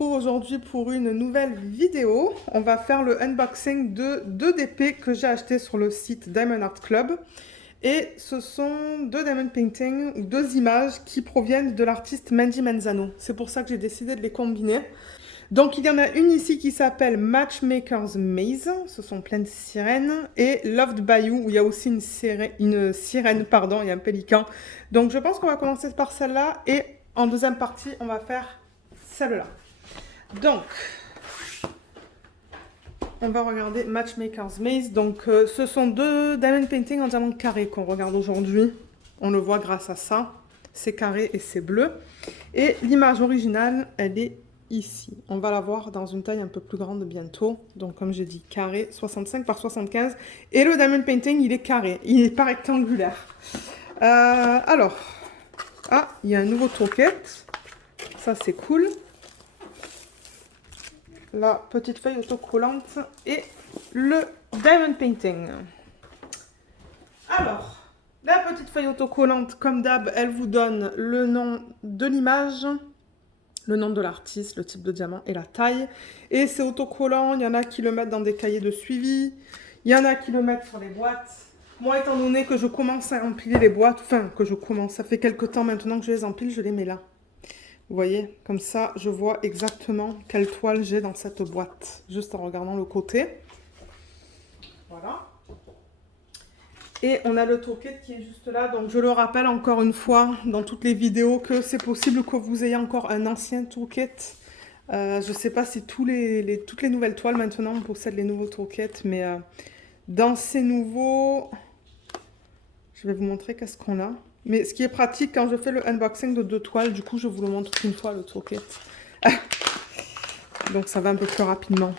retrouve aujourd'hui pour une nouvelle vidéo. On va faire le unboxing de deux DP que j'ai acheté sur le site Diamond Art Club. Et ce sont deux diamond paintings ou deux images qui proviennent de l'artiste Mandy Manzano. C'est pour ça que j'ai décidé de les combiner. Donc il y en a une ici qui s'appelle Matchmaker's Maze, ce sont plein de sirènes, et Loved by You, où il y a aussi une sirène, pardon, et un pélican. Donc je pense qu'on va commencer par celle-là, et en deuxième partie, on va faire celle-là. Donc, on va regarder Matchmaker's Maze. Donc ce sont deux diamond paintings en diamant carré qu'on regarde aujourd'hui. On le voit grâce à ça, c'est carré et c'est bleu. Et l'image originale, elle est ici. On va la voir dans une taille un peu plus grande bientôt. Donc, comme j'ai dit, carré, 65 par 75. Et le diamond painting, il est carré. Il n'est pas rectangulaire. Alors, il y a un nouveau toolkit. Ça, c'est cool. La petite feuille autocollante et le diamond painting. Alors, la petite feuille autocollante, comme d'hab, elle vous donne le nom de l'image, le nom de l'artiste, le type de diamant et la taille. Et c'est autocollant, il y en a qui le mettent dans des cahiers de suivi, il y en a qui le mettent sur les boîtes. Moi, étant donné que je commence à empiler les boîtes, ça fait quelques temps maintenant que je les empile, je les mets là. Vous voyez, comme ça, je vois exactement quelle toile j'ai dans cette boîte, juste en regardant le côté. Voilà. Et on a le toolkit qui est juste là. Donc, je le rappelle encore une fois dans toutes les vidéos que c'est possible que vous ayez encore un ancien toolkit. Je ne sais pas si toutes les nouvelles toiles maintenant possèdent les nouveaux toolkits, mais dans ces nouveaux, je vais vous montrer qu'est-ce qu'on a. Mais ce qui est pratique quand je fais le unboxing de deux toiles, du coup, je vous le montre une fois le toolkit. Donc, ça va un peu plus rapidement.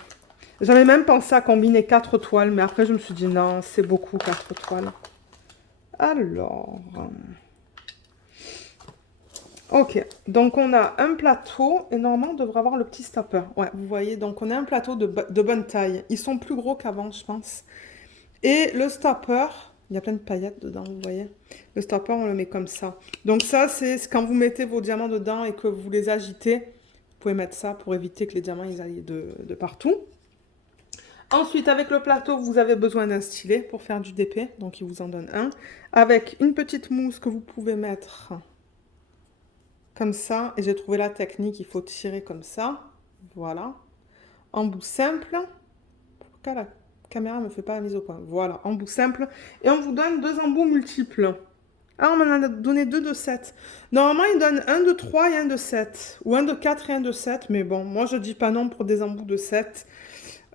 J'avais même pensé à combiner 4 toiles, mais après, je me suis dit non, c'est beaucoup 4 toiles. Alors, ok, donc on a un plateau, et normalement, on devrait avoir le petit stopper. Ouais, vous voyez, donc on a un plateau de bonne taille. Ils sont plus gros qu'avant, je pense. Et le stopper, il y a plein de paillettes dedans, vous voyez. Le stopper, on le met comme ça. Donc ça, c'est quand vous mettez vos diamants dedans et que vous les agitez, vous pouvez mettre ça pour éviter que les diamants ils aillent de partout. Ensuite, avec le plateau, vous avez besoin d'un stylet pour faire du DP. Donc, il vous en donne un. Avec une petite mousse que vous pouvez mettre comme ça. Et j'ai trouvé la technique, il faut tirer comme ça. Voilà. Embout simple. Pourquoi la caméra ne me fait pas la mise au point? Voilà, embout simple. Et on vous donne deux embouts multiples. On m'en a donné deux de 7. Normalement, il donne un de 3 et un de 7. Ou un de 4 et un de 7. Mais bon, moi, je dis pas non pour des embouts de 7.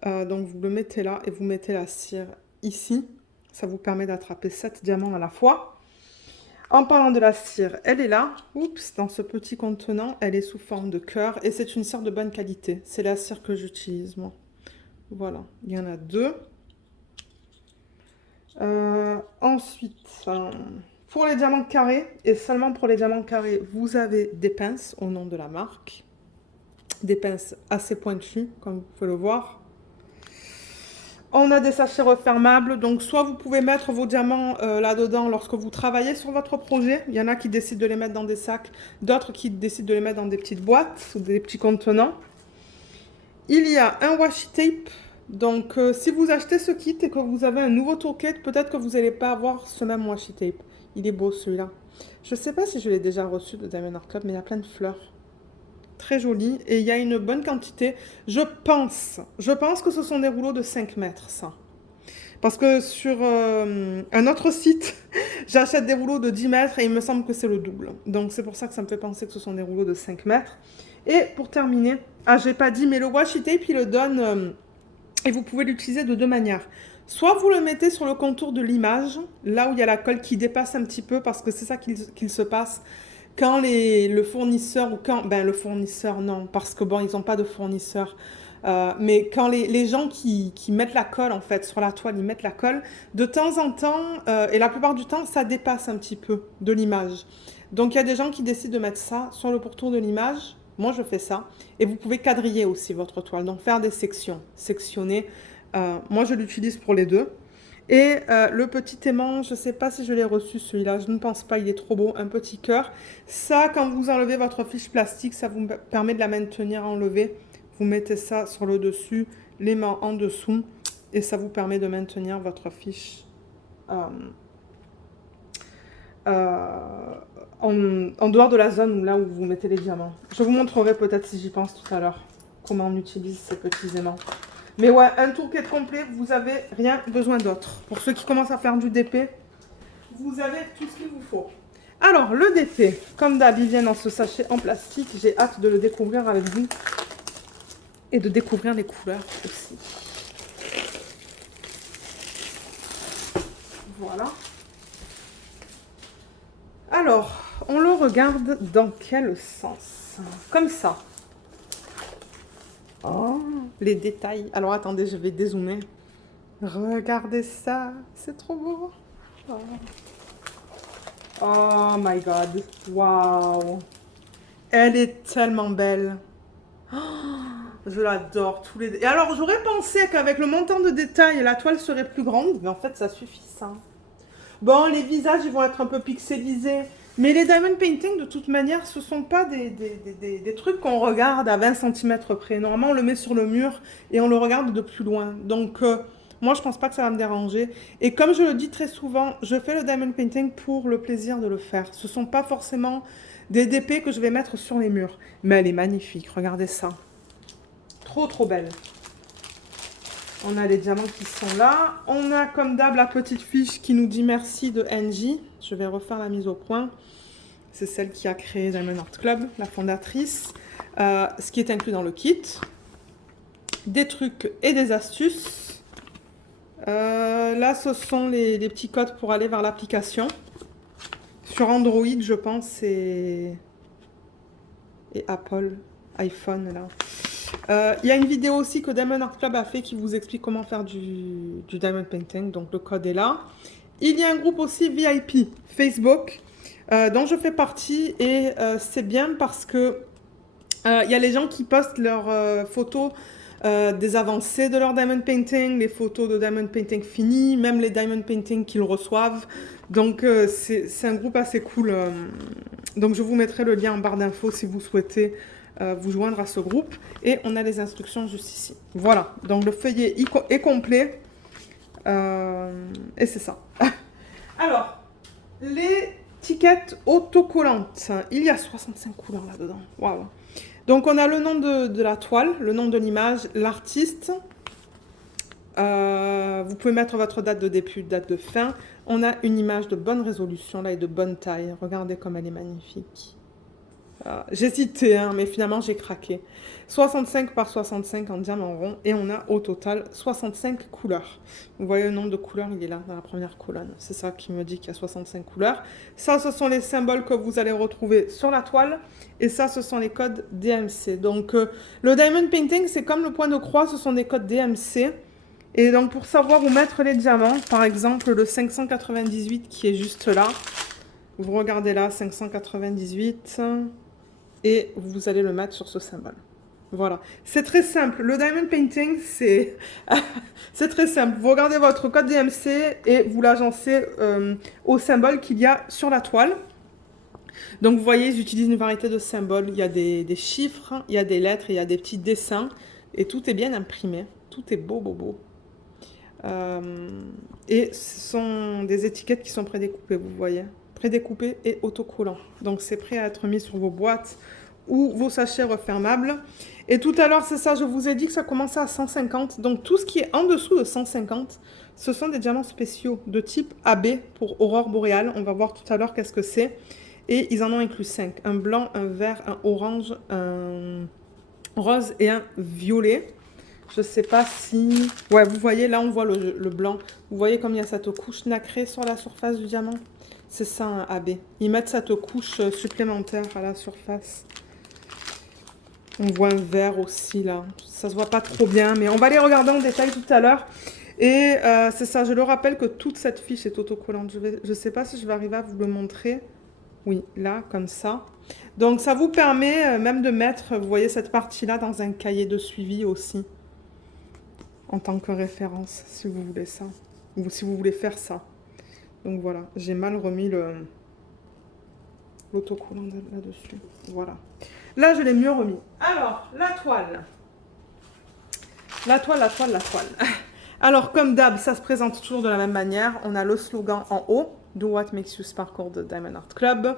Donc vous le mettez là et vous mettez la cire ici. Ça vous permet d'attraper 7 diamants à la fois. En parlant de la cire, elle est là. Oups, dans ce petit contenant, elle est sous forme de cœur. Et c'est une cire de bonne qualité. C'est la cire que j'utilise, moi. Voilà, il y en a deux. Ensuite, pour les diamants carrés, et seulement pour les diamants carrés, vous avez des pinces au nom de la marque. Des pinces assez pointues, comme vous pouvez le voir. On a des sachets refermables, donc soit vous pouvez mettre vos diamants là-dedans lorsque vous travaillez sur votre projet. Il y en a qui décident de les mettre dans des sacs, d'autres qui décident de les mettre dans des petites boîtes ou des petits contenants. Il y a un washi tape, donc si vous achetez ce kit et que vous avez un nouveau toolkit, peut-être que vous n'allez pas avoir ce même washi tape. Il est beau celui-là. Je ne sais pas si je l'ai déjà reçu de Diamond Art Club, mais il y a plein de fleurs. Très joli et il y a une bonne quantité. Je pense que ce sont des rouleaux de 5 mètres, ça. Parce que sur un autre site, j'achète des rouleaux de 10 mètres et il me semble que c'est le double. Donc c'est pour ça que ça me fait penser que ce sont des rouleaux de 5 mètres. Et pour terminer, j'ai pas dit, mais le washi tape, il le donne et vous pouvez l'utiliser de deux manières. Soit vous le mettez sur le contour de l'image, là où il y a la colle qui dépasse un petit peu, parce que c'est ça qu'il se passe. Quand le fournisseur, ou quand, le fournisseur non, parce que bon, ils n'ont pas de fournisseur, mais quand les gens qui mettent la colle en fait sur la toile, ils mettent la colle, de temps en temps, et la plupart du temps, ça dépasse un petit peu de l'image. Donc il y a des gens qui décident de mettre ça sur le pourtour de l'image, moi je fais ça, et vous pouvez quadriller aussi votre toile, donc faire des sections, sectionner, moi je l'utilise pour les deux. Et le petit aimant, je ne sais pas si je l'ai reçu celui-là, je ne pense pas, il est trop beau, un petit cœur. Ça, quand vous enlevez votre fiche plastique, ça vous permet de la maintenir enlevée. Vous mettez ça sur le dessus, l'aimant en dessous, et ça vous permet de maintenir votre fiche euh, en dehors de la zone là où vous mettez les diamants. Je vous montrerai peut-être si j'y pense tout à l'heure, comment on utilise ces petits aimants. Mais ouais, un toolkit complet, vous n'avez rien besoin d'autre. Pour ceux qui commencent à faire du DP, vous avez tout ce qu'il vous faut. Alors, le DP, comme d'hab, il vient dans ce sachet en plastique. J'ai hâte de le découvrir avec vous. Et de découvrir les couleurs aussi. Voilà. Alors, on le regarde dans quel sens? Comme ça. Oh, les détails. Alors, attendez, je vais dézoomer. Regardez ça, c'est trop beau. Oh. Oh my god, waouh. Elle est tellement belle. Oh, je l'adore. Et alors, j'aurais pensé qu'avec le montant de détail, la toile serait plus grande, mais en fait, ça suffit ça. Bon, les visages, ils vont être un peu pixelisés. Mais les diamond painting, de toute manière, ce ne sont pas des trucs qu'on regarde à 20 cm près. Normalement, on le met sur le mur et on le regarde de plus loin. Donc, moi, je pense pas que ça va me déranger. Et comme je le dis très souvent, je fais le diamond painting pour le plaisir de le faire. Ce ne sont pas forcément des DP que je vais mettre sur les murs. Mais elle est magnifique, regardez ça. Trop, trop belle. On a les diamants qui sont là. On a comme d'hab la petite fiche qui nous dit merci de Angie. Je vais refaire la mise au point. C'est celle qui a créé Diamond Art Club, la fondatrice. Ce qui est inclus dans le kit. Des trucs et des astuces. Là, ce sont les petits codes pour aller vers l'application. Sur Android, je pense, et Apple, iPhone, là. Il y a une vidéo aussi que Diamond Art Club a fait qui vous explique comment faire du diamond painting. Donc, le code est là. Il y a un groupe aussi VIP, Facebook, dont je fais partie. Et c'est bien parce que il y a les gens qui postent leurs photos des avancées de leur diamond painting, les photos de diamond painting fini, même les diamond painting qu'ils reçoivent. Donc, c'est un groupe assez cool. Donc, je vous mettrai le lien en barre d'infos si vous souhaitez vous joindre à ce groupe. Et on a les instructions juste ici. Voilà, donc le feuillet est complet. Et c'est ça. Alors, les étiquettes autocollantes. Il y a 65 couleurs là-dedans. Waouh. Donc, on a le nom de la toile, le nom de l'image, l'artiste. Vous pouvez mettre votre date de début, date de fin. On a une image de bonne résolution là et de bonne taille. Regardez comme elle est magnifique. J'hésitais, hein, mais finalement j'ai craqué. 65 par 65 en diamant rond et on a au total 65 couleurs. Vous voyez le nombre de couleurs, il est là dans la première colonne. C'est ça qui me dit qu'il y a 65 couleurs. Ça, ce sont les symboles que vous allez retrouver sur la toile et ça, ce sont les codes DMC. Donc le diamond painting, c'est comme le point de croix, ce sont des codes DMC. Et donc pour savoir où mettre les diamants, par exemple le 598 qui est juste là, vous regardez là, 598, et vous allez le mettre sur ce symbole. Voilà, c'est très simple. Le diamond painting, c'est très simple. Vous regardez votre code DMC et vous l'agencez au symbole qu'il y a sur la toile. Donc vous voyez, ils utilisent une variété de symboles. Il y a des chiffres, il y a des lettres, il y a des petits dessins. Et tout est bien imprimé. Tout est beau, beau, beau. Et ce sont des étiquettes qui sont prédécoupées, vous voyez. Prédécoupées et autocollants. Donc c'est prêt à être mis sur vos boîtes ou vos sachets refermables. Et tout à l'heure, c'est ça, je vous ai dit que ça commençait à 150. Donc tout ce qui est en dessous de 150, ce sont des diamants spéciaux de type AB pour aurore boréale. On va voir tout à l'heure qu'est-ce que c'est. Et ils en ont inclus 5. Un blanc, un vert, un orange, un rose et un violet. Je sais pas si... Ouais, vous voyez, là, on voit le blanc. Vous voyez comme il y a cette couche nacrée sur la surface du diamant? C'est ça, un AB. Ils mettent cette couche supplémentaire à la surface. On voit un vert aussi, là. Ça se voit pas trop bien, mais on va les regarder en détail tout à l'heure. Et c'est ça, je le rappelle que toute cette fiche est autocollante. Je sais pas si je vais arriver à vous le montrer. Oui, là, comme ça. Donc, ça vous permet même de mettre, vous voyez, cette partie-là dans un cahier de suivi aussi. En tant que référence, si vous voulez ça. ou si vous voulez faire ça. Donc voilà, j'ai mal remis l'autocollant là-dessus. Voilà. Là, je l'ai mieux remis. Alors, la toile. La toile. Alors, comme d'hab, ça se présente toujours de la même manière. On a le slogan en haut, Do What Makes You Sparkle de Diamond Art Club.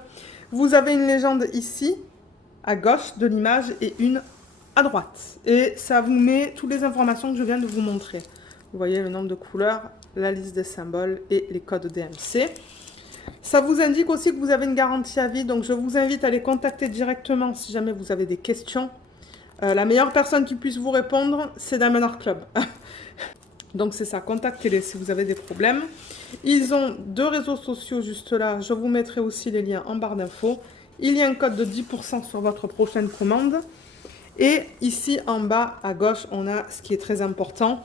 Vous avez une légende ici, à gauche de l'image, et une à droite. Et ça vous met toutes les informations que je viens de vous montrer. Vous voyez le nombre de couleurs, la liste des symboles et les codes DMC. Ça vous indique aussi que vous avez une garantie à vie, donc je vous invite à les contacter directement si jamais vous avez des questions. La meilleure personne qui puisse vous répondre, c'est Diamond Art Club. Donc c'est ça, contactez-les si vous avez des problèmes. Ils ont 2 réseaux sociaux juste là, je vous mettrai aussi les liens en barre d'infos. Il y a un code de 10% sur votre prochaine commande. Et ici en bas à gauche, on a ce qui est très important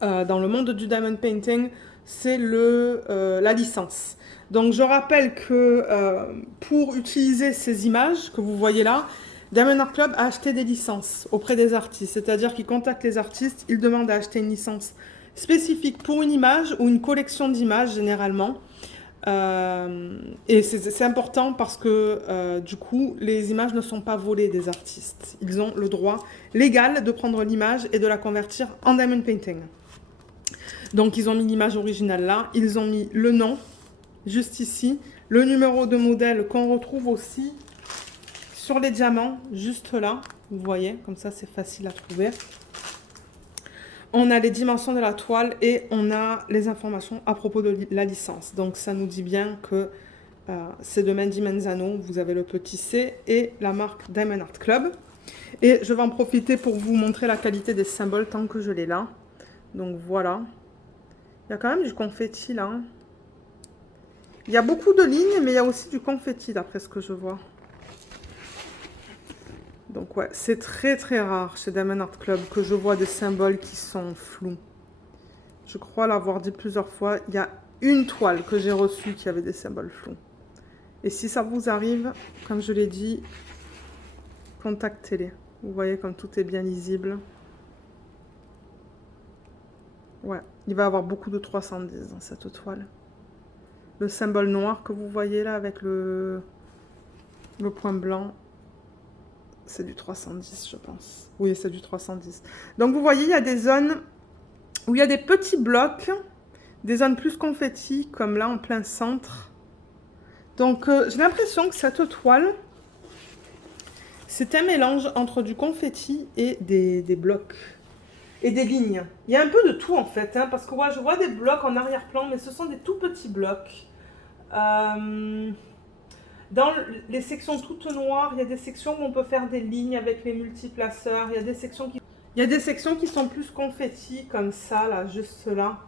dans le monde du diamond painting, c'est la licence. Donc je rappelle que pour utiliser ces images que vous voyez là, Diamond Art Club a acheté des licences auprès des artistes. C'est-à-dire qu'ils contactent les artistes, ils demandent à acheter une licence spécifique pour une image ou une collection d'images généralement. Et c'est important parce que du coup, les images ne sont pas volées des artistes. Ils ont le droit légal de prendre l'image et de la convertir en diamond painting. Donc ils ont mis l'image originale là, ils ont mis le nom juste ici, le numéro de modèle qu'on retrouve aussi sur les diamants juste là, vous voyez, comme ça c'est facile à trouver. On a les dimensions de la toile et on a les informations à propos de la licence. Donc ça nous dit bien que c'est de Mandy Menzano, vous avez le petit C et la marque Diamond Art Club. Et je vais en profiter pour vous montrer la qualité des symboles tant que je l'ai là. Donc voilà. Il y a quand même du confetti là. Il y a beaucoup de lignes, mais il y a aussi du confetti d'après ce que je vois. Donc ouais, c'est très très rare chez Diamond Art Club que je vois des symboles qui sont flous. Je crois l'avoir dit plusieurs fois, il y a une toile que j'ai reçue qui avait des symboles flous. Et si ça vous arrive, comme je l'ai dit, contactez-les. Vous voyez comme tout est bien lisible. Ouais, il va y avoir beaucoup de 310 dans cette toile. Le symbole noir que vous voyez là avec le point blanc, c'est du 310 je pense. Oui, c'est du 310. Donc vous voyez, il y a des zones où il y a des petits blocs, des zones plus confetti, comme là en plein centre. Donc j'ai l'impression que cette toile, c'est un mélange entre du confetti et des blocs. Et des lignes. Il y a un peu de tout en fait, hein, parce que ouais, je vois des blocs en arrière-plan, mais ce sont des tout petits blocs. Dans les sections toutes noires, il y a des sections où on peut faire des lignes avec les multiplaceurs. Il y a des sections qui sont plus confetti, comme ça, là, juste là.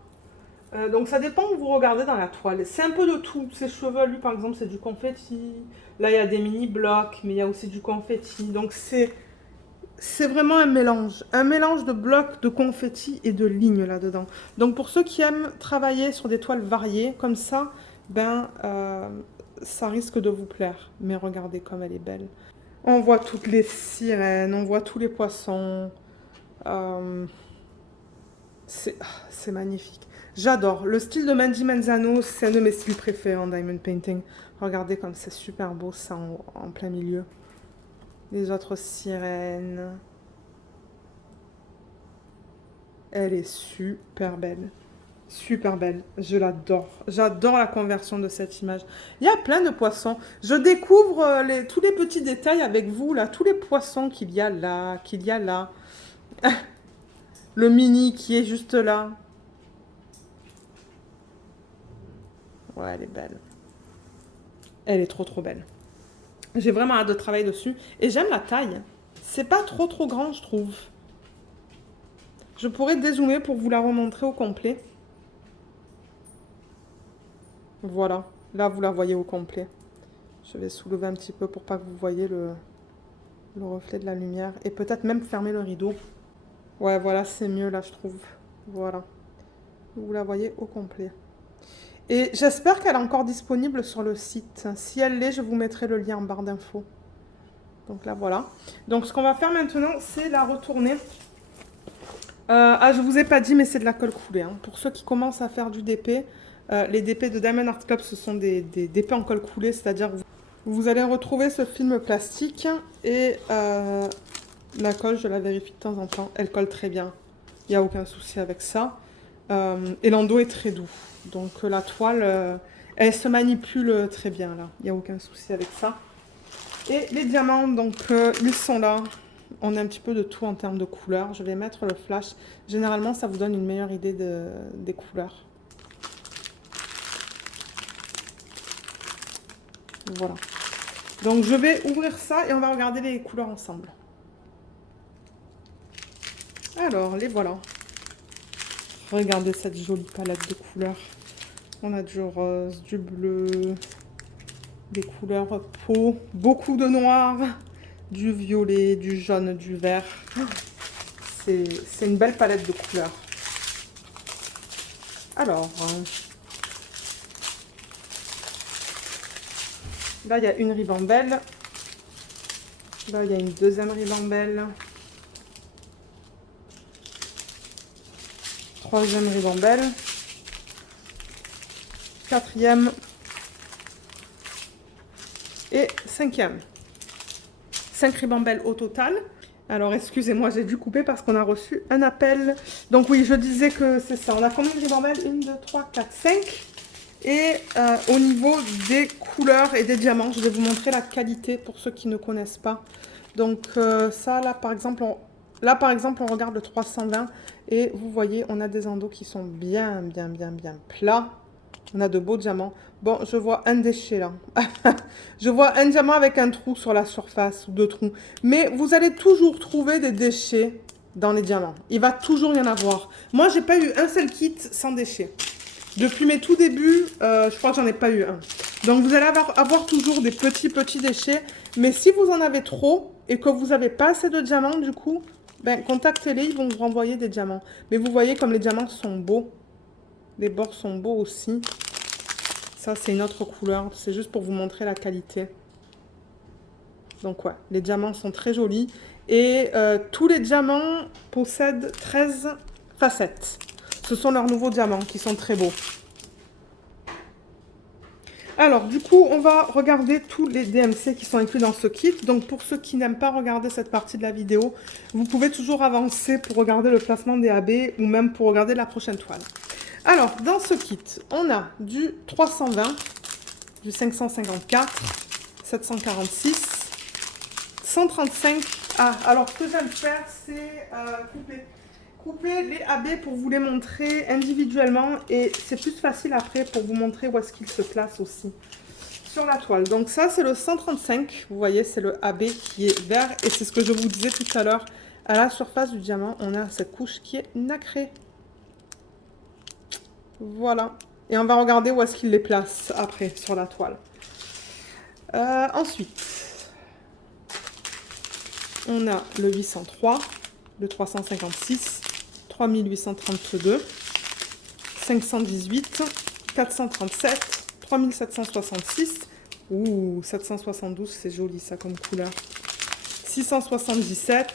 Donc ça dépend où vous regardez dans la toile. C'est un peu de tout. Ces cheveux, lui, par exemple, c'est du confetti. Là, il y a des mini-blocs, mais il y a aussi du confetti. Donc c'est vraiment un mélange de blocs, de confetti et de lignes là-dedans. Donc pour ceux qui aiment travailler sur des toiles variées comme ça, ben ça risque de vous plaire. Mais regardez comme elle est belle. On voit toutes les sirènes, on voit tous les poissons. C'est magnifique. J'adore. Le style de Mandy Menzano, c'est un de mes styles préférés en diamond painting. Regardez comme c'est super beau ça en plein milieu. Les autres sirènes. Elle est super belle. Super belle. Je l'adore. J'adore la conversion de cette image. Il y a plein de poissons. Je découvre tous les petits détails avec vous, là. Tous les poissons qu'il y a là, Le mini qui est juste là. Ouais, elle est belle. Elle est trop trop belle. J'ai vraiment hâte de travailler dessus. Et j'aime la taille. C'est pas trop grand, je trouve. Je pourrais dézoomer pour vous la remontrer au complet. Voilà. Là, vous la voyez au complet. Je vais soulever un petit peu pour pas que vous voyez le reflet de la lumière. Et peut-être même fermer le rideau. Ouais, voilà, c'est mieux là, je trouve. Voilà. Vous la voyez au complet. Et j'espère qu'elle est encore disponible sur le site. Si elle l'est, je vous mettrai le lien en barre d'infos. Donc là, voilà. Donc ce qu'on va faire maintenant, c'est la retourner Ah, je vous ai pas dit, mais c'est de la colle coulée. Hein. Pour ceux qui commencent à faire du DP, les DP de Diamond Art Club, ce sont des DP en colle coulée, c'est-à-dire vous allez retrouver ce film plastique et la colle, je la vérifie de temps en temps, elle colle très bien. Il n'y a aucun souci avec ça. Et l'endos est très doux. Donc la toile, elle se manipule très bien là. Il n'y a aucun souci avec ça. Et les diamants, donc ils sont là. On a un petit peu de tout en termes de couleurs. Je vais mettre le flash. Généralement, ça vous donne une meilleure idée des couleurs. Voilà. Donc je vais ouvrir ça et on va regarder les couleurs ensemble. Alors, les voilà. Regardez cette jolie palette de couleurs. On a du rose, du bleu, des couleurs peau, beaucoup de noir, du violet, du jaune, du vert. C'est une belle palette de couleurs. Alors, là, il y a une ribambelle. Là, il y a une deuxième ribambelle. Troisième ribambelle. Quatrième. Et cinquième. 5 ribambelles au total. Alors, excusez-moi, j'ai dû couper parce qu'on a reçu un appel. Donc oui, je disais que c'est ça. On a combien de ribambelles? 1, 2, 3, 4, 5. Et au niveau des couleurs et des diamants, je vais vous montrer la qualité pour ceux qui ne connaissent pas. Donc ça, là par exemple, on regarde le 320 et vous voyez, on a des endos qui sont bien plats. On a de beaux diamants. Bon, je vois un déchet là. Je vois un diamant avec un trou sur la surface ou deux trous. Mais vous allez toujours trouver des déchets dans les diamants. Il va toujours y en avoir. Moi, j'ai pas eu un seul kit sans déchets. Depuis mes tout débuts, je crois que j'en ai pas eu un. Donc vous allez avoir toujours des petits déchets. Mais si vous en avez trop et que vous n'avez pas assez de diamants, du coup, ben, contactez-les, ils vont vous renvoyer des diamants. Mais vous voyez comme les diamants sont beaux. Les bords sont beaux aussi. Ça, c'est une autre couleur. C'est juste pour vous montrer la qualité. Donc ouais, les diamants sont très jolis. Et tous les diamants possèdent 13 facettes. Ce sont leurs nouveaux diamants qui sont très beaux. Alors, du coup, on va regarder tous les DMC qui sont inclus dans ce kit. Donc, pour ceux qui n'aiment pas regarder cette partie de la vidéo, vous pouvez toujours avancer pour regarder le placement des AB ou même pour regarder la prochaine toile. Alors, dans ce kit, on a du 320, du 554, 746, 135. Ah, alors, ce que j'aime faire, c'est couper les AB pour vous les montrer individuellement et c'est plus facile après pour vous montrer où est-ce qu'ils se placent aussi sur la toile. Donc ça, c'est le 135. Vous voyez, c'est le AB qui est vert et c'est ce que je vous disais tout à l'heure. À la surface du diamant, on a cette couche qui est nacrée. Voilà. Et on va regarder où est-ce qu'il les place après sur la toile. Ensuite, on a le 803, le 356, 3832, 518, 437, 3766, ouh, 772, c'est joli ça comme couleur, 677,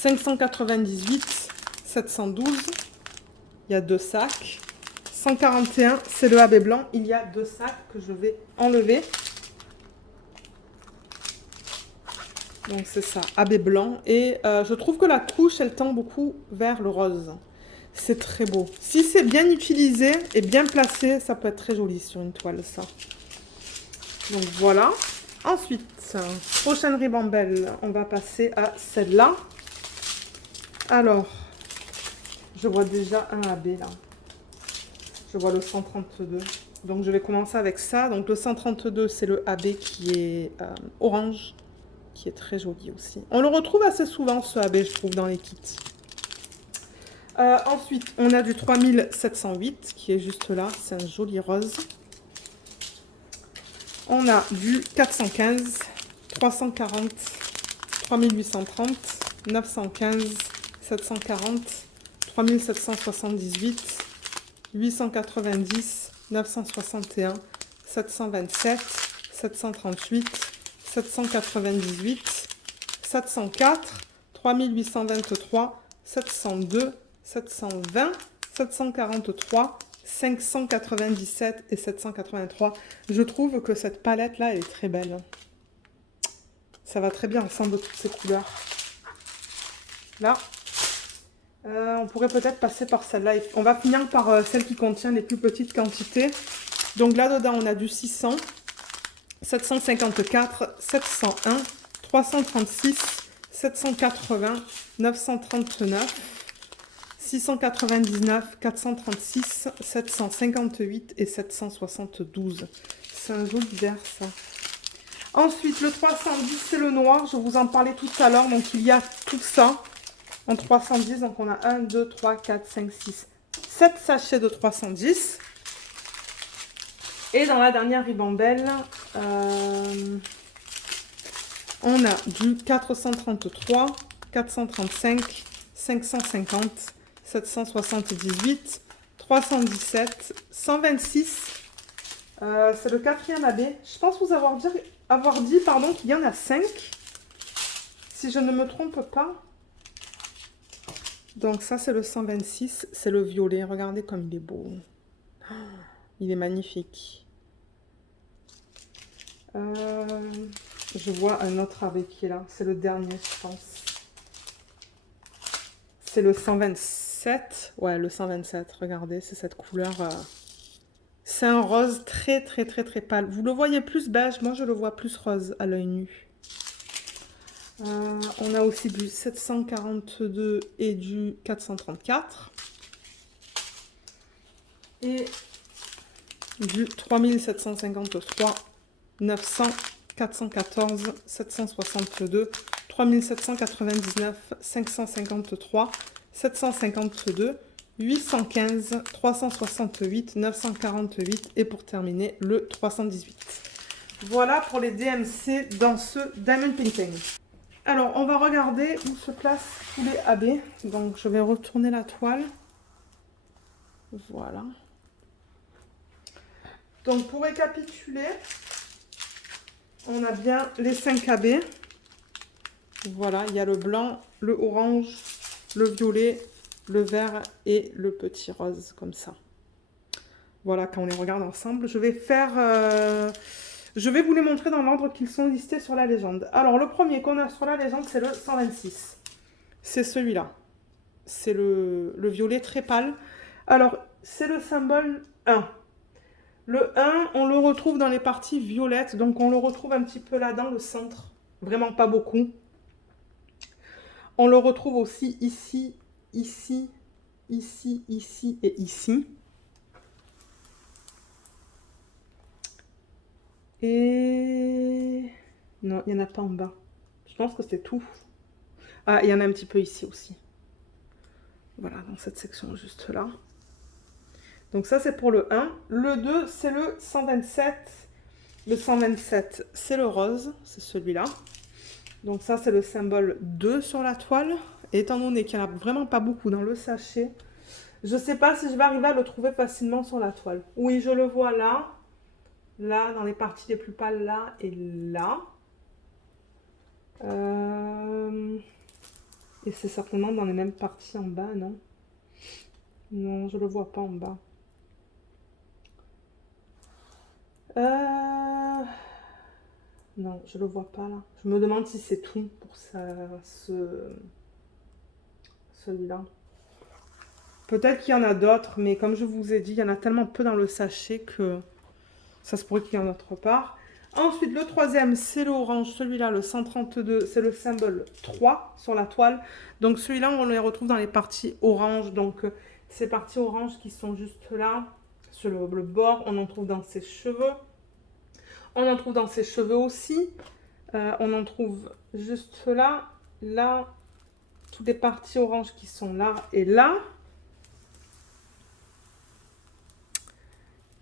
598, 712, il y a 2 sacs, 141, c'est le AB blanc, il y a 2 sacs que je vais enlever. Donc c'est ça, AB blanc. Et je trouve que la couche, elle tend beaucoup vers le rose. C'est très beau. Si c'est bien utilisé et bien placé, ça peut être très joli sur une toile, ça. Donc voilà. Ensuite, prochaine ribambelle, on va passer à celle-là. Alors, je vois déjà un AB là. Je vois le 132. Donc je vais commencer avec ça. Donc le 132, c'est le AB qui est orange, qui est très joli aussi. On le retrouve assez souvent ce AB, je trouve, dans les kits. Ensuite, on a du 3708 qui est juste là, c'est un joli rose. On a du 415, 340, 3830, 915, 740, 3778, 890, 961, 727, 738, 798, 704, 3823, 702, 720, 743, 597 et 783. Je trouve que cette palette-là, elle est très belle. Ça va très bien ensemble, toutes ces couleurs. Là, on pourrait peut-être passer par celle-là. On va finir par celle qui contient les plus petites quantités. Donc là-dedans, on a du 600, 754, 701, 336, 780, 939, 699, 436, 758 et 772. C'est un joli vert, ça. Ensuite, le 310, c'est le noir. Je vous en parlais tout à l'heure. Donc, il y a tout ça en 310. Donc, on a 1, 2, 3, 4, 5, 6, 7 sachets de 310. Et dans la dernière ribambelle, on a du 433, 435, 550, 778, 317, 126. C'est le 4e AB. Je pense vous avoir dit qu'il y en a 5. Si je ne me trompe pas. Donc ça, c'est le 126. C'est le violet. Regardez comme il est beau. Il est magnifique. Je vois un autre AB qui est là. C'est le dernier, je pense. C'est le 127. Ouais, le 127. Regardez, c'est cette couleur. C'est un rose très pâle. Vous le voyez plus beige. Moi, je le vois plus rose à l'œil nu. On a aussi du 742 et du 434. Et du 3753, 900, 414, 762, 3799, 553, 752, 815, 368, 948 et pour terminer le 318. Voilà pour les DMC dans ce Diamond Painting. Alors, on va regarder où se placent tous les AB. Donc, je vais retourner la toile. Voilà. Donc, pour récapituler, on a bien les 5 AB. Voilà, il y a le blanc, le orange, le violet, le vert et le petit rose, comme ça. Voilà, quand on les regarde ensemble, je vais vous les montrer dans l'ordre qu'ils sont listés sur la légende. Alors, le premier qu'on a sur la légende, c'est le 126. C'est celui-là. C'est le violet très pâle. Alors, c'est le symbole 1. Le 1, on le retrouve dans les parties violettes. Donc, on le retrouve un petit peu là dans le centre. Vraiment pas beaucoup. On le retrouve aussi ici, ici, ici, ici et ici. Et... non, il n'y en a pas en bas. Je pense que c'est tout. Ah, il y en a un petit peu ici aussi. Voilà, dans cette section juste là. Donc ça, c'est pour le 1. Le 2, c'est le 127. Le 127, c'est le rose. C'est celui-là. Donc ça, c'est le symbole 2 sur la toile. Et étant donné qu'il n'y en a vraiment pas beaucoup dans le sachet, je ne sais pas si je vais arriver à le trouver facilement sur la toile. Oui, je le vois là. Là, dans les parties les plus pâles, là et là. Et c'est certainement dans les mêmes parties en bas, non? Non, je ne le vois pas en bas. Non, je le vois pas là. Je me demande si c'est tout pour celui-là. Peut-être qu'il y en a d'autres, mais comme je vous ai dit, il y en a tellement peu dans le sachet que ça se pourrait qu'il y en ait autre part. Ensuite, le troisième, c'est l'orange. Celui-là, le 132, c'est le symbole 3 sur la toile. Donc celui-là, on les retrouve dans les parties orange. Donc ces parties oranges qui sont juste là, sur le bord, on en trouve dans ses cheveux. On en trouve dans ses cheveux aussi. On en trouve juste là, là, toutes les parties oranges qui sont là et là.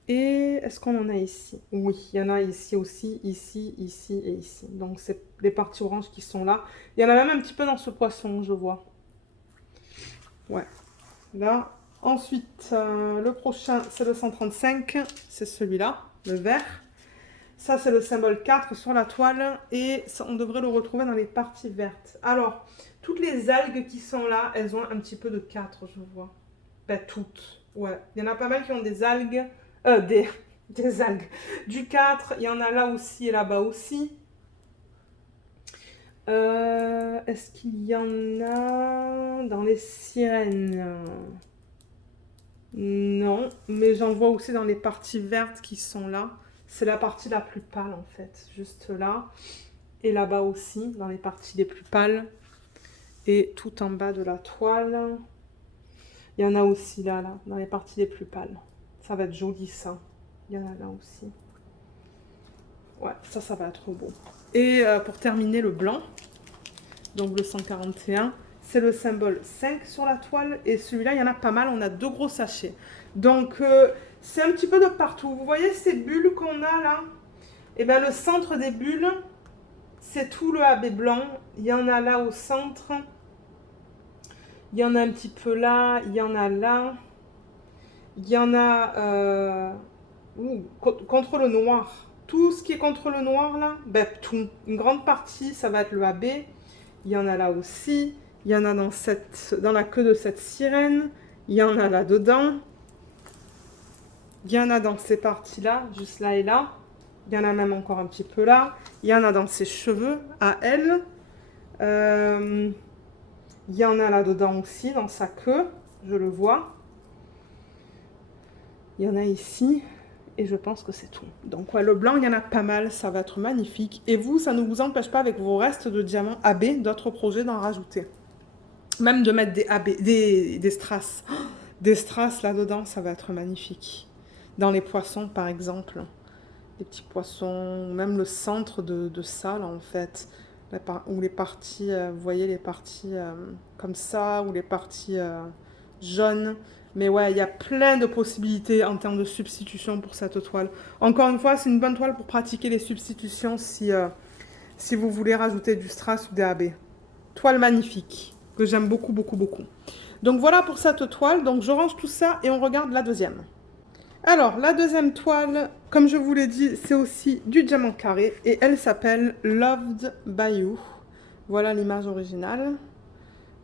Et est-ce qu'on en a ici? Oui, il y en a ici aussi, ici, ici et ici. Donc, c'est les parties oranges qui sont là. Il y en a même un petit peu dans ce poisson, je vois. Ouais, là. Ensuite, le prochain, c'est le 135. C'est celui-là, le vert. Ça, c'est le symbole 4 sur la toile. Et ça, on devrait le retrouver dans les parties vertes. Alors, Toutes les algues qui sont là, elles ont un petit peu de 4, je vois. Ben, toutes. Ouais. Il y en a pas mal qui ont des algues. Des algues. Du 4, il y en a là aussi et là-bas aussi. Est-ce qu'il y en a dans les sirènes? Non, mais j'en vois aussi dans les parties vertes qui sont là. C'est la partie la plus pâle en fait, juste là. Et là-bas aussi, dans les parties les plus pâles. Et tout en bas de la toile. Il y en a aussi là, dans les parties les plus pâles. Ça va être joli ça. Il y en a là aussi. Ouais, ça va être beau. Et pour terminer, le blanc. Donc le 141, c'est le symbole 5 sur la toile. Et celui-là, il y en a pas mal. On a 2 gros sachets. Donc c'est un petit peu de partout. Vous voyez ces bulles qu'on a là? Et bien le centre des bulles, c'est tout le AB blanc. Il y en a là au centre. Il y en a un petit peu là. Il y en a là. Il y en a contre le noir. Tout ce qui est contre le noir là, ben, tout, une grande partie, ça va être le AB. Il y en a là aussi. Il y en a dans la queue de cette sirène. Il y en a là-dedans. Il y en a dans ces parties-là, juste là et là. Il y en a même encore un petit peu là. Il y en a dans ses cheveux, à elle. Il y en a là-dedans aussi, dans sa queue. Je le vois. Il y en a ici. Et je pense que c'est tout. Donc ouais, le blanc, il y en a pas mal. Ça va être magnifique. Et vous, ça ne vous empêche pas avec vos restes de diamants AB, d'autres projets, d'en rajouter. Même de mettre des AB, des strass. Oh, des strass là-dedans, ça va être magnifique. Dans les poissons, par exemple. Les petits poissons, même le centre de ça, là, en fait. Ou les parties, vous voyez, les parties comme ça, ou les parties jaunes. Mais ouais, il y a plein de possibilités en termes de substitution pour cette toile. Encore une fois, c'est une bonne toile pour pratiquer les substitutions si vous voulez rajouter du strass ou des AB. Toile magnifique, que j'aime beaucoup, beaucoup, beaucoup. Donc voilà pour cette toile. Donc je range tout ça et on regarde la deuxième. Alors, la deuxième toile, comme je vous l'ai dit, c'est aussi du diamant carré et elle s'appelle Loved by You. Voilà l'image originale.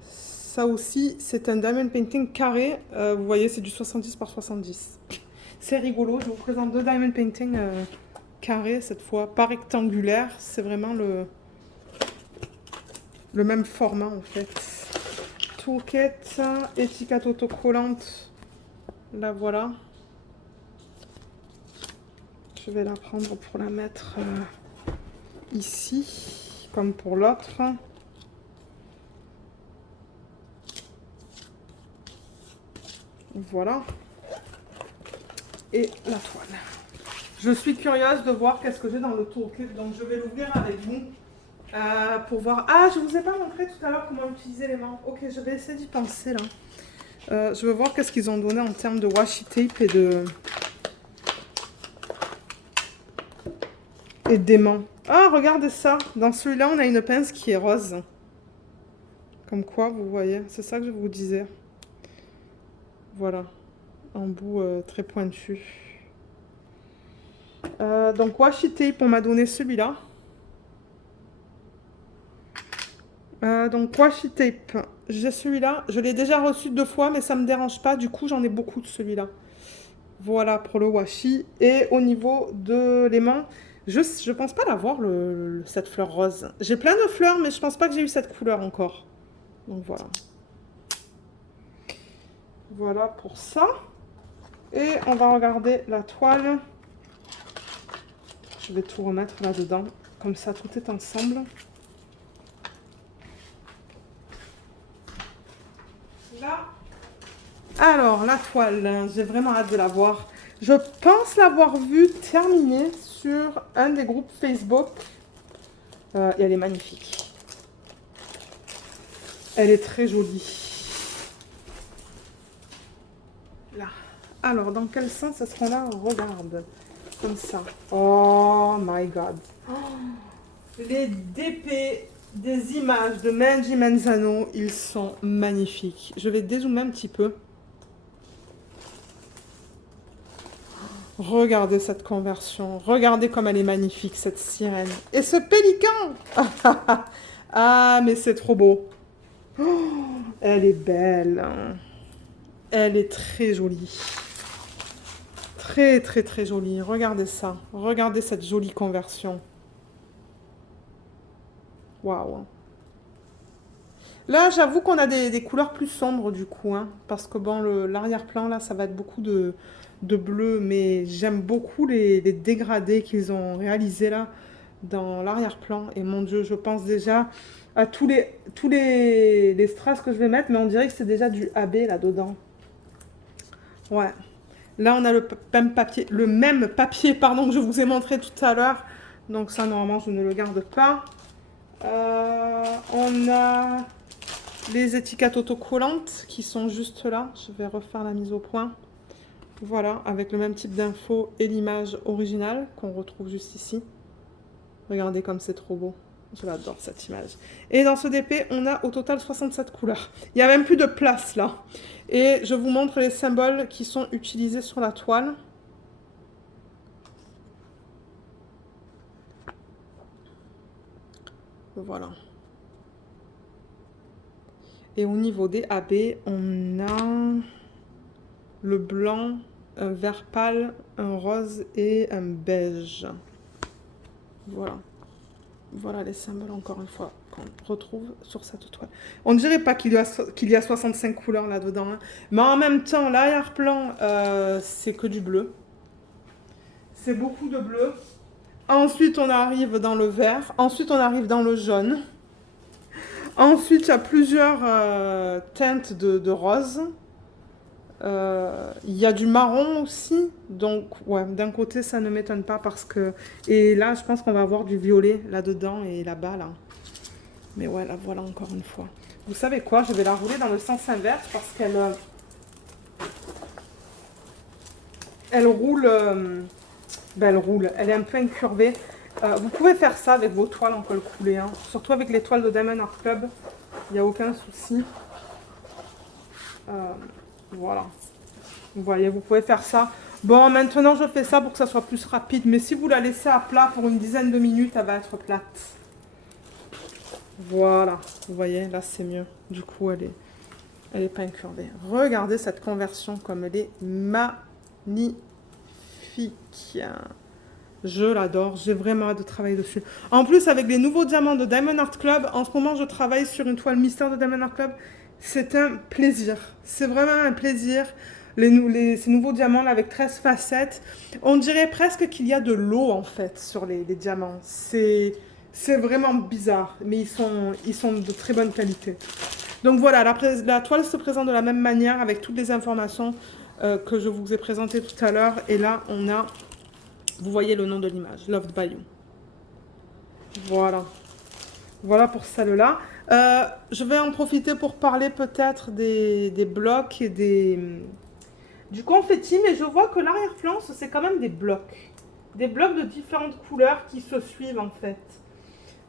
Ça aussi, c'est un diamond painting carré. Vous voyez, c'est du 70 par 70. C'est rigolo. Je vous présente 2 diamond painting carrés cette fois, pas rectangulaire. C'est vraiment le même format en fait. Toolkit, étiquette autocollante. La voilà. Je vais la prendre pour la mettre ici, comme pour l'autre. Voilà. Et la toile. Je suis curieuse de voir qu'est-ce que j'ai dans le toolkit, donc je vais l'ouvrir avec vous pour voir. Ah, je vous ai pas montré tout à l'heure comment utiliser les mains. Ok, je vais essayer d'y penser là. Je veux voir qu'est-ce qu'ils ont donné en termes de washi tape et d'aimant. Ah, regardez ça. Dans celui-là, on a une pince qui est rose. Comme quoi, vous voyez, c'est ça que je vous disais. Voilà, un bout très pointu. Donc washi tape, on m'a donné celui-là. Donc washi tape, j'ai celui-là. Je l'ai déjà reçu 2 fois, mais ça ne me dérange pas. Du coup, j'en ai beaucoup de celui-là. Voilà pour le washi. Et au niveau de l'aimant, je pense pas l'avoir, cette fleur rose. J'ai plein de fleurs, mais je pense pas que j'ai eu cette couleur encore. Donc voilà. Voilà pour ça. Et on va regarder la toile. Je vais tout remettre là-dedans. Comme ça, tout est ensemble. Là. Alors, la toile, j'ai vraiment hâte de la voir. Je pense l'avoir vue terminée sur un des groupes Facebook. Et elle est magnifique. Elle est très jolie. Là. Alors, dans quel sens est-ce qu'on la regarde? Comme ça. Oh my god. Oh. Les DP des images de Menji Menzano, ils sont magnifiques. Je vais dézoomer un petit peu. Regardez cette conversion. Regardez comme elle est magnifique, cette sirène. Et ce pélican. Ah, mais c'est trop beau. Elle est belle. Elle est très jolie. Très, très, très jolie. Regardez ça. Regardez cette jolie conversion. Waouh. Là, j'avoue qu'on a des couleurs plus sombres du coup, hein, parce que bon, l'arrière-plan, là, ça va être beaucoup de bleu, mais j'aime beaucoup les dégradés qu'ils ont réalisés là dans l'arrière-plan. Et mon Dieu, je pense déjà à tous les strass que je vais mettre, mais on dirait que c'est déjà du AB là-dedans. Ouais. Là, on a le même papier, pardon, que je vous ai montré tout à l'heure. Donc ça, normalement, je ne le garde pas. On a les étiquettes autocollantes qui sont juste là. Je vais refaire la mise au point. Voilà, avec le même type d'info et l'image originale qu'on retrouve juste ici. Regardez comme c'est trop beau. Je l'adore cette image. Et dans ce DP, on a au total 67 couleurs. Il n'y a même plus de place là. Et je vous montre les symboles qui sont utilisés sur la toile. Voilà. Et au niveau des AB, on a le blanc, un vert pâle, un rose et un beige. Voilà. Voilà les symboles, encore une fois, qu'on retrouve sur cette toile. On ne dirait pas qu'il y a 65 couleurs là-dedans, hein. Mais en même temps, l'arrière-plan, c'est que du bleu. C'est beaucoup de bleu. Ensuite, on arrive dans le vert. Ensuite, on arrive dans le jaune. Ensuite, il y a plusieurs teintes de rose. Il y a du marron aussi. Donc, ouais, d'un côté, ça ne m'étonne pas parce que... Et là, je pense qu'on va avoir du violet là-dedans et là-bas, là. Mais ouais, la voilà encore une fois. Vous savez quoi? Je vais la rouler dans le sens inverse parce qu'elle... elle roule... ben, elle roule. Elle est un peu incurvée. Vous pouvez faire ça avec vos toiles, on peut le couler. Hein. Surtout avec les toiles de Diamond Art Club. Il n'y a aucun souci. Voilà. Vous voyez, vous pouvez faire ça. Bon, maintenant, je fais ça pour que ça soit plus rapide. Mais si vous la laissez à plat pour une dizaine de minutes, elle va être plate. Voilà. Vous voyez, là, c'est mieux. Du coup, elle est pas incurvée. Regardez cette conversion comme elle est magnifique. Je l'adore, j'ai vraiment hâte de travailler dessus. En plus, avec les nouveaux diamants de Diamond Art Club, en ce moment, je travaille sur une toile mystère de Diamond Art Club. C'est un plaisir. C'est vraiment un plaisir. Ces nouveaux diamants là, avec 13 facettes. On dirait presque qu'il y a de l'eau, en fait, sur les diamants. C'est vraiment bizarre, mais ils sont de très bonne qualité. Donc voilà, la toile se présente de la même manière, avec toutes les informations que je vous ai présentées tout à l'heure. Et là, on a... Vous voyez le nom de l'image, Loved by You. Voilà. Voilà pour celle-là. Je vais en profiter pour parler peut-être des blocs et du confetti, mais je vois que l'arrière-plan, c'est quand même des blocs. Des blocs de différentes couleurs qui se suivent en fait.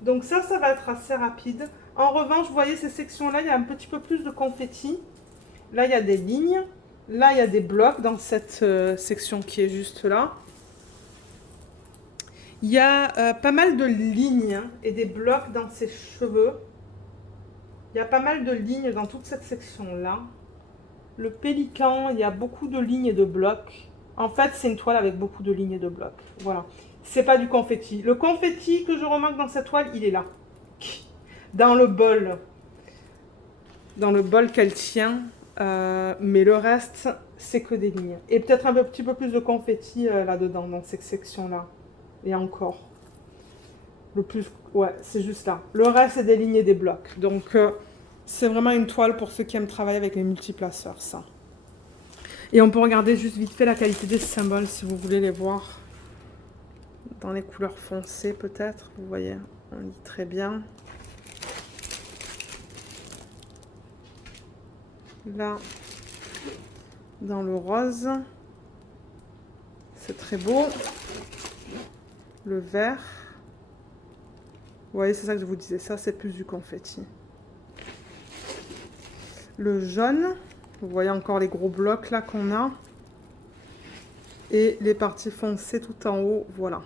Donc ça va être assez rapide. En revanche, vous voyez ces sections-là, il y a un petit peu plus de confetti. Là, il y a des lignes. Là, il y a des blocs dans cette section qui est juste là. Il y a pas mal de lignes et des blocs dans ses cheveux. Il y a pas mal de lignes dans toute cette section-là. Le pélican, il y a beaucoup de lignes et de blocs. En fait, c'est une toile avec beaucoup de lignes et de blocs. Voilà. C'est pas du confetti. Le confetti que je remarque dans cette toile, il est là. Dans le bol. Dans le bol qu'elle tient. Mais le reste, c'est que des lignes. Et peut-être un petit peu plus de confetti là-dedans, dans cette section-là. Et encore. Le plus, ouais, c'est juste là. Le reste, c'est des lignes et des blocs. Donc, c'est vraiment une toile pour ceux qui aiment travailler avec les multiplaceurs, ça. Et on peut regarder juste vite fait la qualité des symboles, si vous voulez les voir. Dans les couleurs foncées, peut-être. Vous voyez, on lit très bien. Là, dans le rose. C'est très beau. Le vert. Vous voyez, c'est ça que je vous disais. Ça, c'est plus du confetti. Le jaune. Vous voyez encore les gros blocs là qu'on a. Et les parties foncées tout en haut. Voilà.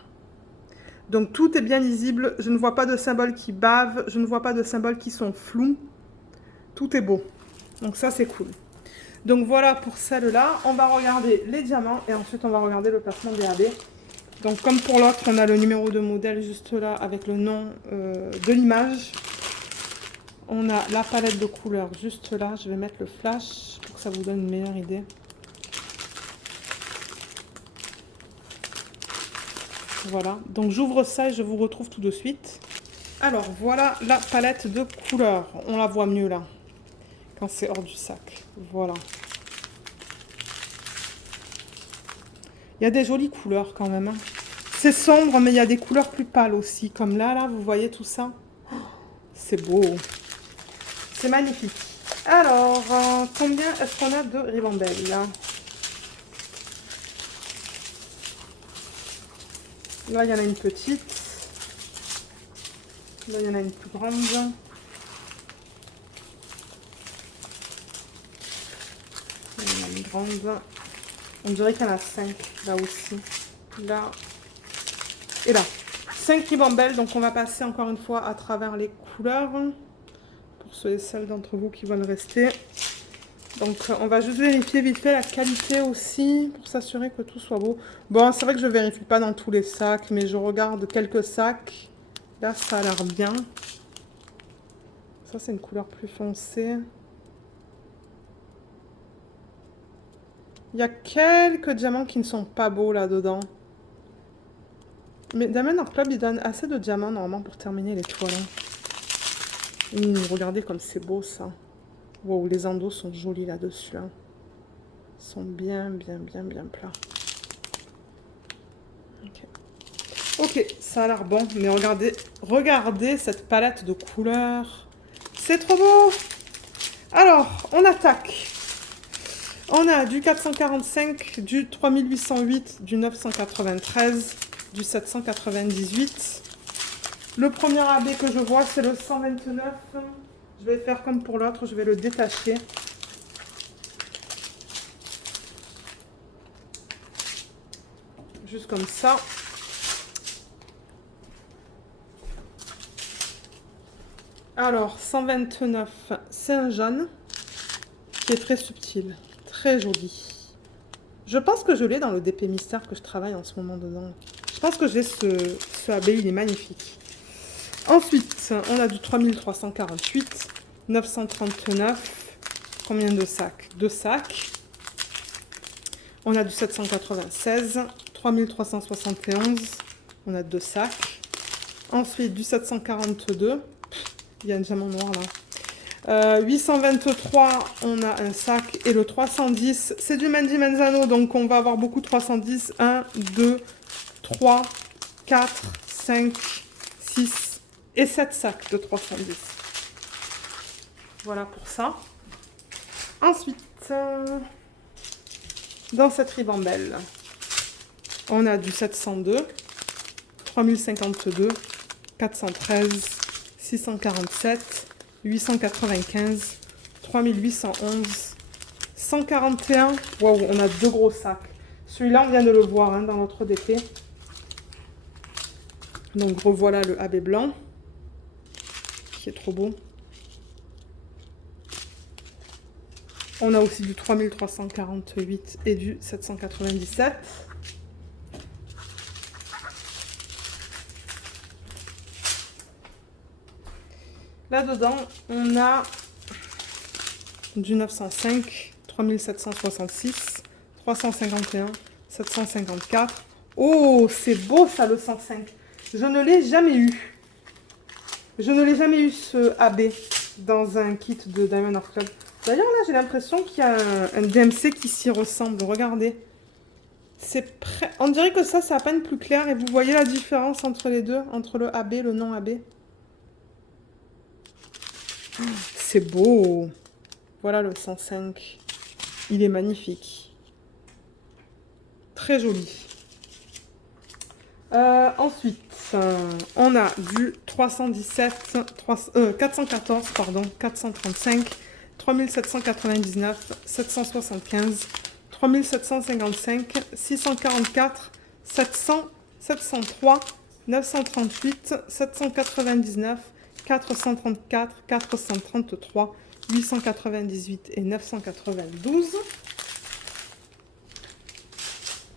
Donc, tout est bien lisible. Je ne vois pas de symboles qui bavent. Je ne vois pas de symboles qui sont flous. Tout est beau. Donc ça, c'est cool. Donc voilà pour celle-là. On va regarder les diamants et ensuite on va regarder le placement des AB. Donc comme pour l'autre, on a le numéro de modèle juste là avec le nom de l'image. On a la palette de couleurs juste là. Je vais mettre le flash pour que ça vous donne une meilleure idée. Voilà. Donc j'ouvre ça et je vous retrouve tout de suite. Alors voilà la palette de couleurs. On la voit mieux là. Quand c'est hors du sac. Voilà. Il y a des jolies couleurs quand même. Hein. C'est sombre, mais il y a des couleurs plus pâles aussi. Comme là, vous voyez tout ça. Oh, c'est beau. C'est magnifique. Alors, combien est-ce qu'on a de ribambelles là? Là, il y en a une petite. Là, il y en a une plus grande. Il y en a une grande. On dirait qu'il y en a 5 là aussi. Là. Et là. 5 ribambelles. Donc, on va passer encore une fois à travers les couleurs. Pour ceux et celles d'entre vous qui veulent rester. Donc, on va juste vérifier vite fait la qualité aussi. Pour s'assurer que tout soit beau. Bon, c'est vrai que je ne vérifie pas dans tous les sacs. Mais je regarde quelques sacs. Là, ça a l'air bien. Ça, c'est une couleur plus foncée. Il y a quelques diamants qui ne sont pas beaux là-dedans. Mais Diamond Art Club, il donne assez de diamants normalement pour terminer les toiles. Regardez comme c'est beau ça. Wow, les endos sont jolis là-dessus. Hein. Ils sont bien plats. Ok, ça a l'air bon. Mais regardez cette palette de couleurs. C'est trop beau. Alors, on attaque. On a du 445, du 3808, du 993, du 798. Le premier AB que je vois, c'est le 129. Je vais faire comme pour l'autre, je vais le détacher. Juste comme ça. Alors, 129, c'est un jaune qui est très subtil. Très joli. Je pense que je l'ai dans le DP Mystère que je travaille en ce moment dedans. Je pense que j'ai ce AB, il est magnifique. Ensuite, on a du 3348, 939. Combien de sacs? 2 sacs. On a du 796, 3371. On a 2 sacs. Ensuite, du 742. Il y a un diamant noir là. 823, on a un sac. Et le 310, c'est du Mandy Manzano. Donc, on va avoir beaucoup de 310. 1, 2, 3, 4, 5, 6 et 7 sacs de 310. Voilà pour ça. Ensuite, dans cette ribambelle, on a du 702, 3052, 413, 647, 895, 3811, 141. Waouh, on a 2 gros sacs. Celui-là, on vient de le voir hein, dans notre DP. Donc, revoilà le AB blanc, qui est trop beau. On a aussi du 3348 et du 797. Là-dedans, on a du 905, 3766, 351, 754. Oh, c'est beau ça, le 105. Je ne l'ai jamais eu. Je ne l'ai jamais eu, ce AB, dans un kit de Diamond Art Club. D'ailleurs, là, j'ai l'impression qu'il y a un DMC qui s'y ressemble. Regardez. C'est prêt. On dirait que ça, c'est à peine plus clair. Et vous voyez la différence entre les deux, entre le AB et le non AB. C'est beau. Voilà le 105. Il est magnifique. Très joli. Ensuite, on a du 317, 414, pardon, 435, 3799, 775, 3755, 644, 700, 703, 938, 799, 434, 433, 898 et 992.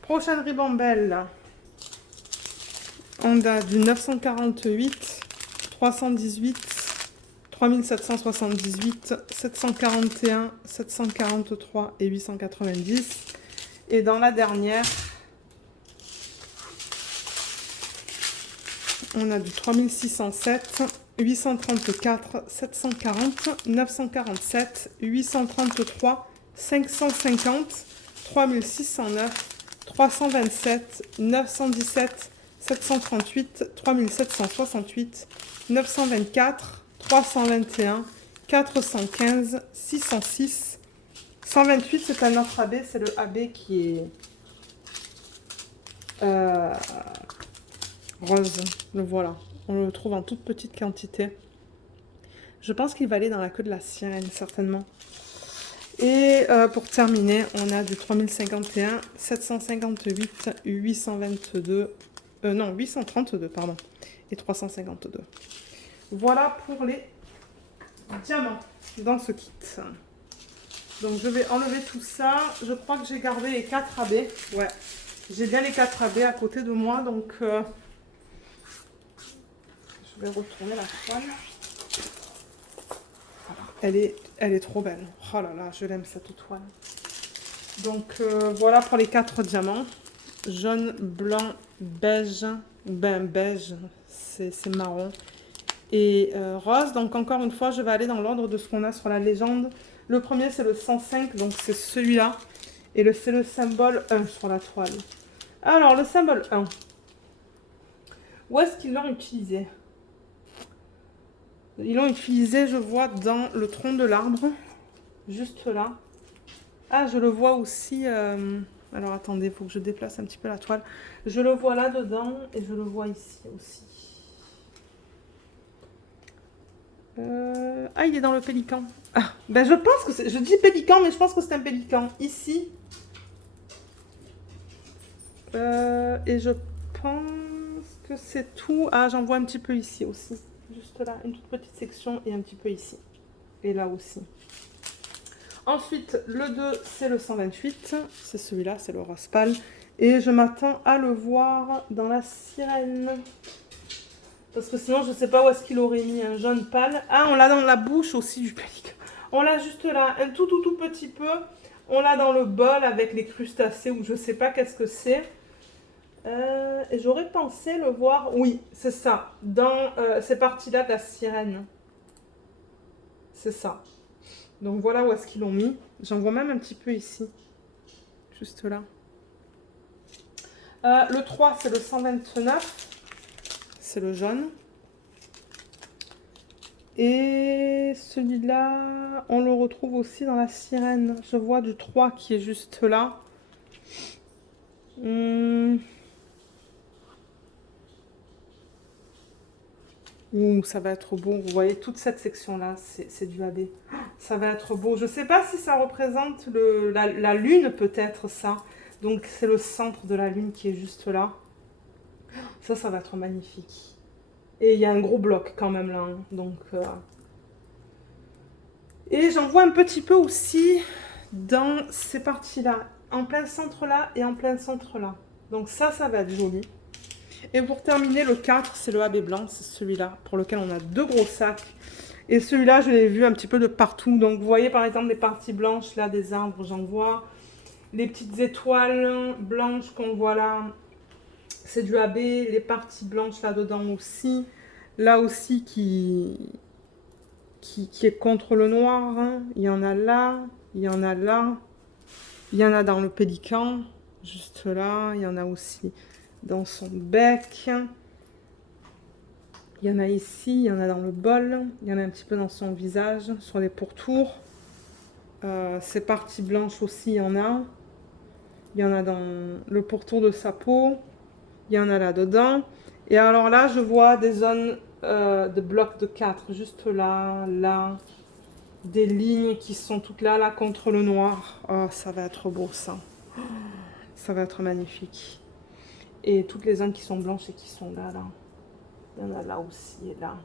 Prochaine ribambelle, on a du 948, 318, 3778, 741, 743 et 890. Et dans la dernière, on a du 3607, 834, 740, 947, 833, 550, 3609, 327, 917, 738, 3768, 924, 321, 415, 606, 128, c'est un autre AB, c'est le AB qui est rose, le voilà. On le trouve en toute petite quantité. Je pense qu'il va aller dans la queue de la sirène, certainement. Et pour terminer, on a du 3051, 758, 822, non, 832, pardon, et 352. Voilà pour les diamants dans ce kit. Donc je vais enlever tout ça. Je crois que j'ai gardé les 4 AB. Ouais, j'ai bien les 4 AB à côté de moi, donc je vais retourner la toile. Voilà. Elle est trop belle. Oh là là, je l'aime cette toile. Donc voilà pour les 4 diamants. Jaune, blanc, beige, ben beige, c'est marron. Et rose. Donc encore une fois, je vais aller dans l'ordre de ce qu'on a sur la légende. Le premier, c'est le 105, donc c'est celui-là. Et c'est le symbole 1 sur la toile. Alors, le symbole 1. Où est-ce qu'ils l'ont utilisé? Ils l'ont utilisé, je vois, dans le tronc de l'arbre. Juste là. Ah, je le vois aussi... Alors, attendez, il faut que je déplace un petit peu la toile. Je le vois là-dedans et je le vois ici aussi. Ah, il est dans le pélican. Ah, ben je pense que c'est... Je dis pélican, mais je pense que c'est un pélican. Ici. Et je pense que c'est tout. Ah, j'en vois un petit peu ici aussi. Juste là, une toute petite section et un petit peu ici. Et là aussi. Ensuite, le 2, c'est le 128. C'est celui-là, c'est le rose pâle. Et je m'attends à le voir dans la sirène. Parce que sinon, je ne sais pas où est-ce qu'il aurait mis un jaune pâle. Ah, on l'a dans la bouche aussi du pélican. On l'a juste là, un tout petit peu. On l'a dans le bol avec les crustacés ou je ne sais pas qu'est-ce que c'est. Et j'aurais pensé le voir, oui, c'est ça, dans ces parties-là de la sirène. C'est ça. Donc voilà où est-ce qu'ils l'ont mis. J'en vois même un petit peu ici. Juste là. Le 3, c'est le 129. C'est le jaune. Et celui-là, on le retrouve aussi dans la sirène. Je vois du 3 qui est juste là. Ouh, ça va être beau. Vous voyez, toute cette section-là, c'est du AB. Ça va être beau. Je ne sais pas si ça représente la lune, peut-être, ça. Donc, c'est le centre de la lune qui est juste là. Ça va être magnifique. Et il y a un gros bloc quand même là. Hein. Donc, et j'en vois un petit peu aussi dans ces parties-là. En plein centre là et en plein centre là. Donc ça va être joli. Et pour terminer, le 4, c'est le AB blanc. C'est celui-là pour lequel on a 2 gros sacs. Et celui-là, je l'ai vu un petit peu de partout. Donc, vous voyez, par exemple, les parties blanches, là, des arbres, j'en vois. Les petites étoiles blanches qu'on voit là, c'est du AB. Les parties blanches là-dedans aussi. Là aussi, qui est contre le noir. Hein. Il y en a là, il y en a là. Il y en a dans le pélican, juste là. Il y en a aussi dans son bec. Il y en a ici, il y en a dans le bol, il y en a un petit peu dans son visage, sur les pourtours. Ces parties blanches aussi, il y en a. Il y en a dans le pourtour de sa peau. Il y en a là-dedans. Et alors là, je vois des zones de blocs de 4, juste là, là. Des lignes qui sont toutes là, là, contre le noir. Oh, ça va être beau, ça. Ça va être magnifique. Et toutes les zones qui sont blanches et qui sont là, là. Il y en a là aussi et là,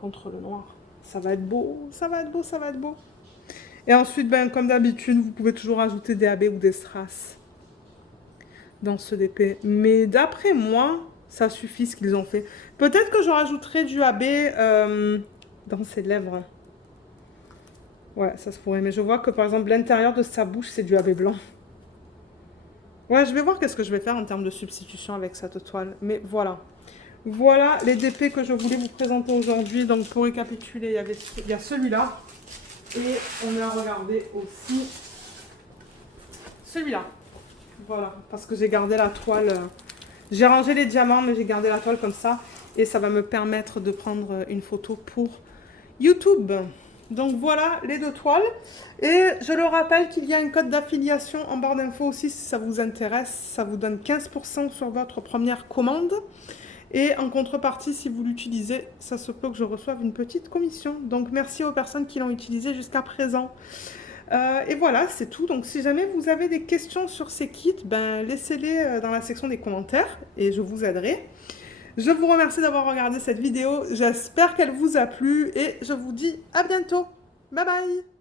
contre le noir. Ça va être beau, ça va être beau, ça va être beau. Et ensuite, ben, comme d'habitude, vous pouvez toujours ajouter des AB ou des strass dans ce DP. Mais d'après moi, ça suffit ce qu'ils ont fait. Peut-être que je rajouterai du AB dans ses lèvres. Ouais, ça se pourrait. Mais je vois que par exemple, l'intérieur de sa bouche, c'est du AB blanc. Ouais, je vais voir qu'est-ce que je vais faire en termes de substitution avec cette toile. Mais voilà. Voilà les DP que je voulais vous présenter aujourd'hui. Donc pour récapituler, il y a celui-là. Et on a regardé aussi celui-là. Voilà, parce que j'ai gardé la toile. J'ai rangé les diamants, mais j'ai gardé la toile comme ça. Et ça va me permettre de prendre une photo pour YouTube. Donc voilà les deux toiles. Et je le rappelle qu'il y a un code d'affiliation en barre d'infos aussi si ça vous intéresse. Ça vous donne 15% sur votre première commande. Et en contrepartie, si vous l'utilisez, ça se peut que je reçoive une petite commission. Donc merci aux personnes qui l'ont utilisé jusqu'à présent. Et voilà, c'est tout. Donc si jamais vous avez des questions sur ces kits, ben, laissez-les dans la section des commentaires et je vous aiderai. Je vous remercie d'avoir regardé cette vidéo. J'espère qu'elle vous a plu et je vous dis à bientôt. Bye bye!